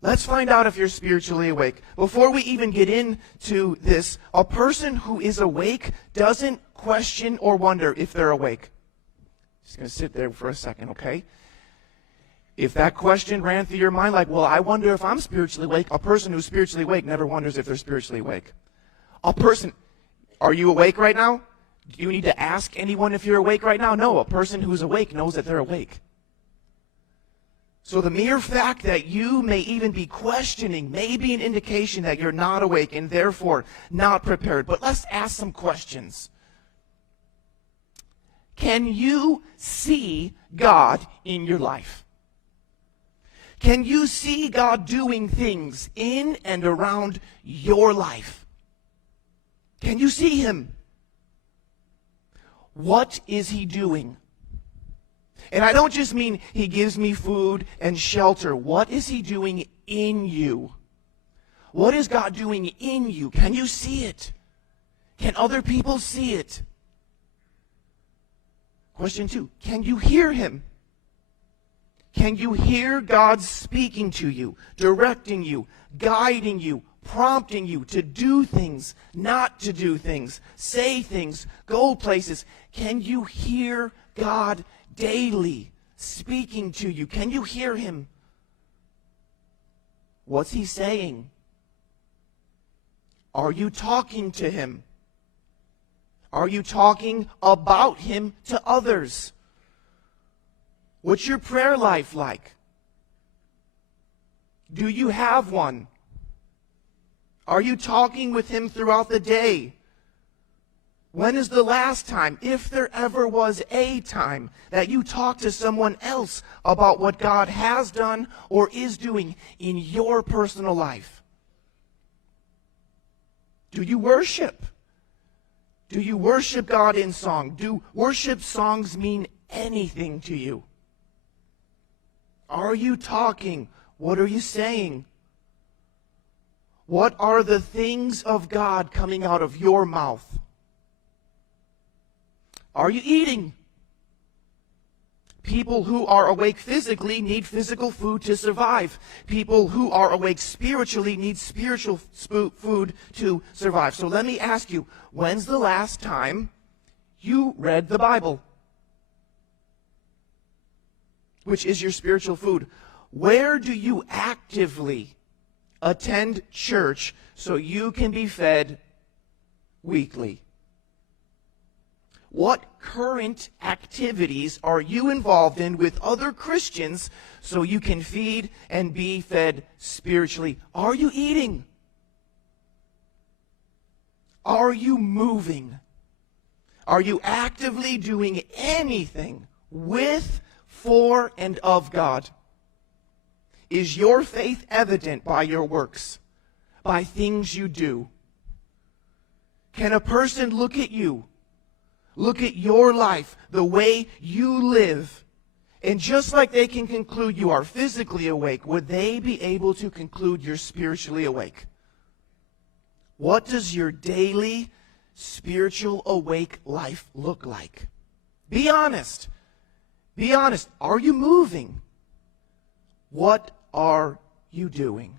Let's find out if you're spiritually awake. Before we even get into this, a person who is awake doesn't question or wonder if they're awake. Just going to sit there for a second, okay? If that question ran through your mind like, well, I wonder if I'm spiritually awake, a person who's spiritually awake never wonders if they're spiritually awake. A person, are you awake right now? Do you need to ask anyone if you're awake right now? No, a person who's awake knows that they're awake. So the mere fact that you may even be questioning may be an indication that you're not awake and therefore not prepared. But let's ask some questions. Can you see God in your life? Can you see God doing things in and around your life? Can you see Him? What is He doing? And I don't just mean He gives me food and shelter. What is He doing in you? What is God doing in you? Can you see it? Can other people see it? Question 2, can you hear Him? Can you hear God speaking to you, directing you, guiding you, prompting you to do things, not to do things, say things, go places? Can you hear God daily speaking to you? Can you hear Him? What's He saying? Are you talking to Him? Are you talking about Him to others? What's your prayer life like? Do you have one? Are you talking with Him throughout the day? When is the last time, if there ever was a time, that you talked to someone else about what God has done or is doing in your personal life? Do you worship? Do you worship God in song? Do worship songs mean anything to you? Are you talking? What are you saying? What are the things of God coming out of your mouth? Are you eating? People who are awake physically need physical food to survive. People who are awake spiritually need spiritual food to survive. So let me ask you, when's the last time you read the Bible? Which is your spiritual food. Where do you actively attend church so you can be fed weekly? What current activities are you involved in with other Christians so you can feed and be fed spiritually? Are you eating? Are you moving? Are you actively doing anything with, for, and of God? Is your faith evident by your works, by things you do? Can a person look at you, look at your life, the way you live, and just like they can conclude you are physically awake, would they be able to conclude you're spiritually awake? What does your daily spiritual awake life look like? Be honest. Be honest. Are you moving? What are you doing?